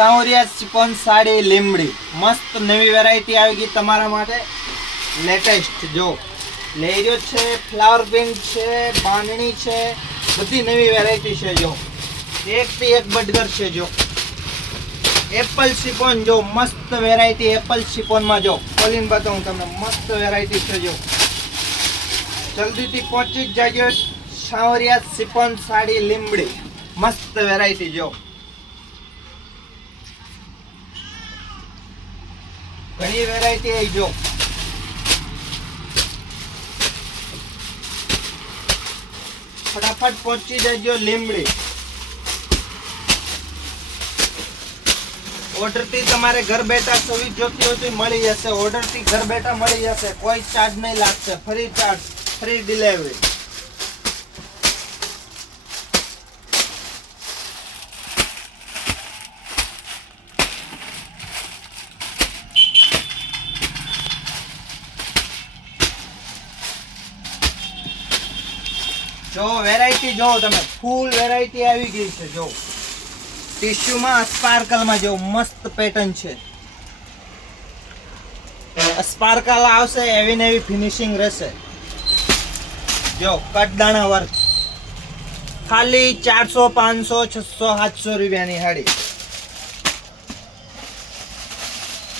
સાવરિયા શિફોન સાડી લીમડી મસ્ત નવી વેરાયટી આવી ગઈ તમારા માટે લેટેસ્ટ જો લેરિયો છે ફ્લાવર પ્રિન્ટ છે બાંધણી છે બધી નવી વેરાયટી છે જો એક થી એક બડગર છે જો એપલ શિફોન જો મસ્ત વેરાયટી એપલ શિફોન માં જો ખોલીને બતાવું તમને મસ્ત વેરાયટી છે જો જલ્દીથી પહોંચી જ જાજો સાવરિયા શિફોન સાડી લીમડી મસ્ત વેરાયટી જો ઘણી વેરાયટી આવી જો ફટાફટ પહોંચી જજો લીમડી ઓર્ડર થી તમારે ઘર બેઠા સર્વિસ જોતી હોય તો મળી જશે ઓર્ડર થી ઘર બેઠા મળી જશે કોઈ ચાર્જ નહીં લાગશે ફ્રી ચાર્જ ફ્રી ડિલિવરી જો વેરાયટી જો તમે ફૂલ વેરાયટી આવી ગઈ છે જો टिश्यू में स्पार्कल में जो मस्त पेटर्न है स्पार्कल आवशे एवी ने एवी फिनिशिंग रहेशे जो कटदाणा वर्क खाली 400 500 600 700 रुपया नी हाड़ी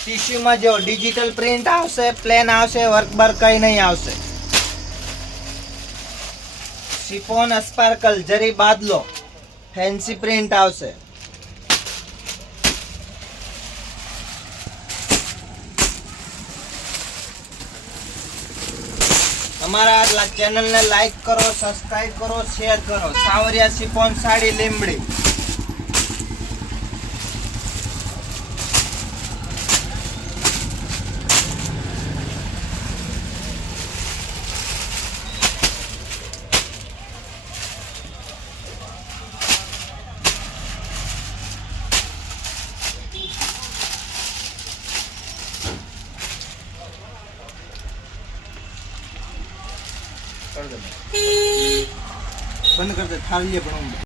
टिश्यू में जो डिजिटल प्रिंट आवशे प्लेन आवशे वर्क बार कई नहीं आवशे शिफॉन स्पार्कल जरी बादलो फैंसी प्रिंट आवशे हमारा चैनल ने लाइक करो सब्सक्राइब करो शेयर करो सावरिया शिफॉन साड़ी લીમડી बंद कर दे थालियां बनाऊंगा।